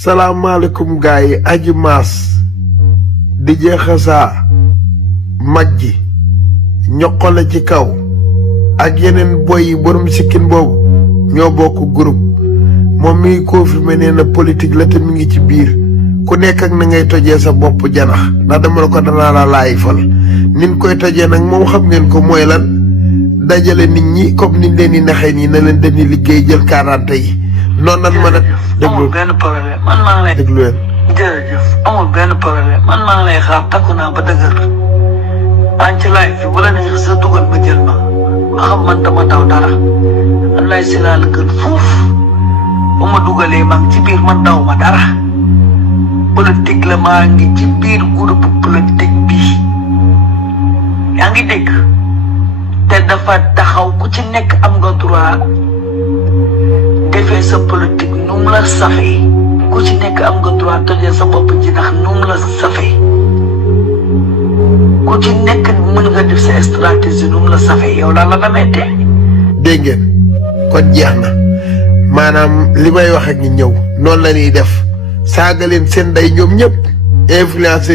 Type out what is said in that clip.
salaamaaleykum gaay yi aji maas di jeexasaa mag ji ñoqale ci kaw ak yeneen boy yi borom sikkin boobu ñoo bokk groupe moom mi ngi confirmé nee na politique la te mi ngi ci biir ku nekk ak na ngay tojee sa bopp janax ndax dama la ko danaa la laay fal nin koy tojee nag moom xam ngeen ko mooy lan dajale nit ñi comme niñ leen di naxee nii na leen dañuy liggéey jël 40 yi noonu nan mën a déglu benn problème man maa lay déglu leen jërëjëf amul benn problème man maa lay xaar takku naa ba dëgër an ci laay fi bu la neex sa dugal ma jël ma xam man dama daw dara man lay si laa la gën fuuf ba ma dugalee maa ngi ci biir man daw ma dara politique la maa ngi ci biir groupe politique bi yaa ngi dégg te dafa taxaw ku ci nekk am nga droit defee sa politique nu mu la safee ku ci nekk am nga droit tojee sa bopp ji ndax nu mu la safee ku ci nekk mën nga def sa stratégie nu mu la safee yow daal la damay tee. dégg ngeen kon jeex na maanaam li may wax ak ñi ñëw noonu la ñuy def saaga leen seen day ñoom ñëpp influenceurs